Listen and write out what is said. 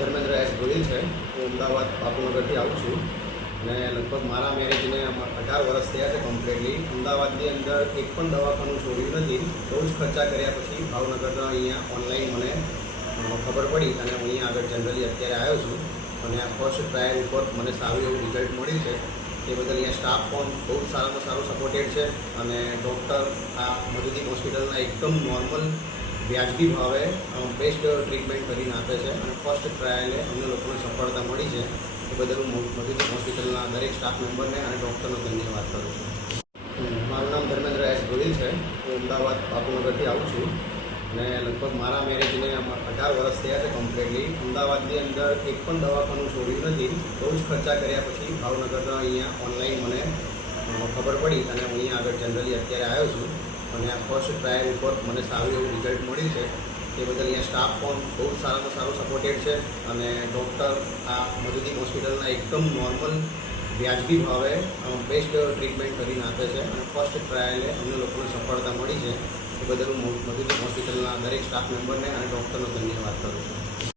Dharmendra S Gohil છે. હું અમદાવાદ બાપુનગરથી આવું છું અને લગભગ મારા મેરેજને 18 વર્ષ થયા છે કમ્પ્લીટલી. અમદાવાદની અંદર એક પણ દવાખાનું છોડ્યું નથી. બહુ જ ખર્ચા કર્યા પછી ભાવનગરના અહીંયા ઓનલાઈન મને ખબર પડી અને હું અહીંયા આગળ જનરલી અત્યારે આવ્યો છું અને આ ફર્સ્ટ ટ્રાયલ ઉપર મને સારું એવું રિઝલ્ટ મળ્યું છે. એ બદલ અહીંયા સ્ટાફ પણ બહુ સારામાં સારું સપોર્ટેડ છે અને ડૉક્ટર આ મધુદીપ હોસ્પિટલના એકદમ નોર્મલ વ્યાજબી ભાવે બેસ્ટ ટ્રીટમેન્ટ કરીને આપે છે અને ફર્સ્ટ ટ્રાયલે અમને લોકોને સફળતા મળી છે. એ બદલ હું મધુદીપ હોસ્પિટલના દરેક સ્ટાફ મેમ્બરને અને ડૉક્ટરનો ધન્યવાદ કરું છું. મારું નામ ધર્મેન્દ્ર એસ ગોહિલ છે. હું અમદાવાદ બાપુનગરથી આવું છું અને લગભગ મારા મેરેજને 18 વર્ષ થયા છે કમ્પ્લીટલી. અમદાવાદની અંદર એક પણ દવાખાનું છોડ્યું નથી. બહુ જ ખર્ચા કર્યા પછી ભાવનગરના અહીંયા ઓનલાઈન મને ખબર પડી અને હું અહીંયા આગળ જનરલી અત્યારે આવ્યો છું અને આ ફર્સ્ટ ટ્રાયલ ઉપર મને સારું એવું રિઝલ્ટ મળ્યું છે. એ બદલ અહીંયા સ્ટાફ પણ બહુ સારામાં સારું સપોર્ટેડ છે અને ડૉક્ટર આ મધુદીપ હોસ્પિટલના એકદમ નોર્મલ વ્યાજબી ભાવે બેસ્ટ ટ્રીટમેન્ટ કરીને આપે છે અને ફર્સ્ટ ટ્રાયલે અમને લોકોને સફળતા મળી છે. એ બદલ હું મધુદીપ હોસ્પિટલના દરેક સ્ટાફ મેમ્બરને અને ડૉક્ટરનો ધન્યવાદ કરું છું.